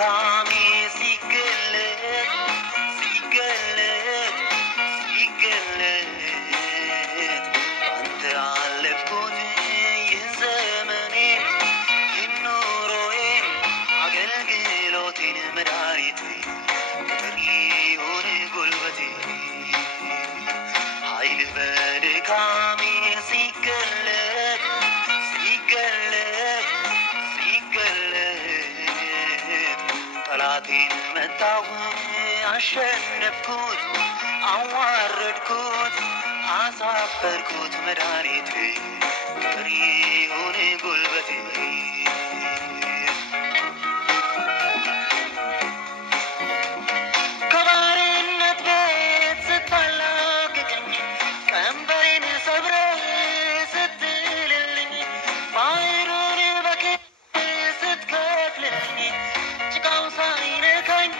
ድካሜ ሲገለጥ ሲገለጥ ሲገለጥ ባንተ አለፍኩት ይህን ዘመኔን ይህን ኑሮዬን አገልግሎቴን መድኃኒቴ ክብር ይሁን ጉልበቴ ኃይል በድካሜ ሲገለጥ ሲገለጥ ሲገለጥ ጠላቴን መታሁ አሸነፍኩት አዋረድኩት አሳፈርኩት መድኃኒቴ ክብር ይሁን ጉልበቴ ከባርነት ቤት ስታላቅቀኝ ቀንበሬን ሰብረህ ስትልልኝ ባህሩን በክንድ ስትከፍልልኝ ጭቃው ሳይነካኝ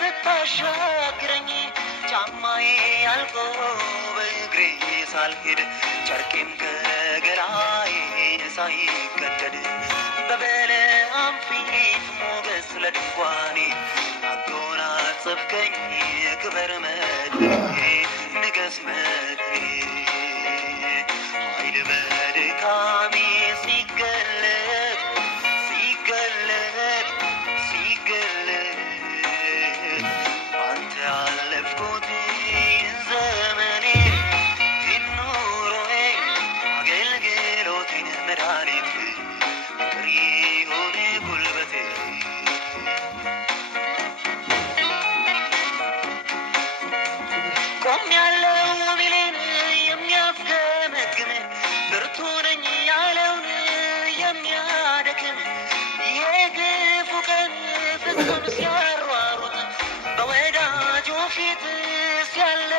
ስታሻግረኝ ጫማዬ አልቆ በእግሬ ሳልሄድ ጨርቄም ከገላዬ ሳይቀደድ በበለዓም ፊት ሞገስ ለድንኳኔ አጎናጸፍከኝ ክበር መድኔ ንገስ መድኔ ኃይል በድካሜ ሲገለጥ ሲገለጥ ሲገለጥ ባንተ አለፍኩት ይህን ዘመኔን ይህን ኑሮዬን አገልግሎቴን መድኃኒቴ ክብር ይሁን ጉልበቴ ቆሜያለሁ ቢሌን የሚያፍገመግም ብርቱ ነኝ ያለውን የሚያደክም የግፉ ቀን ፍጹም ሲያሯሩጥ በወዳጁ ፊት ሲያለ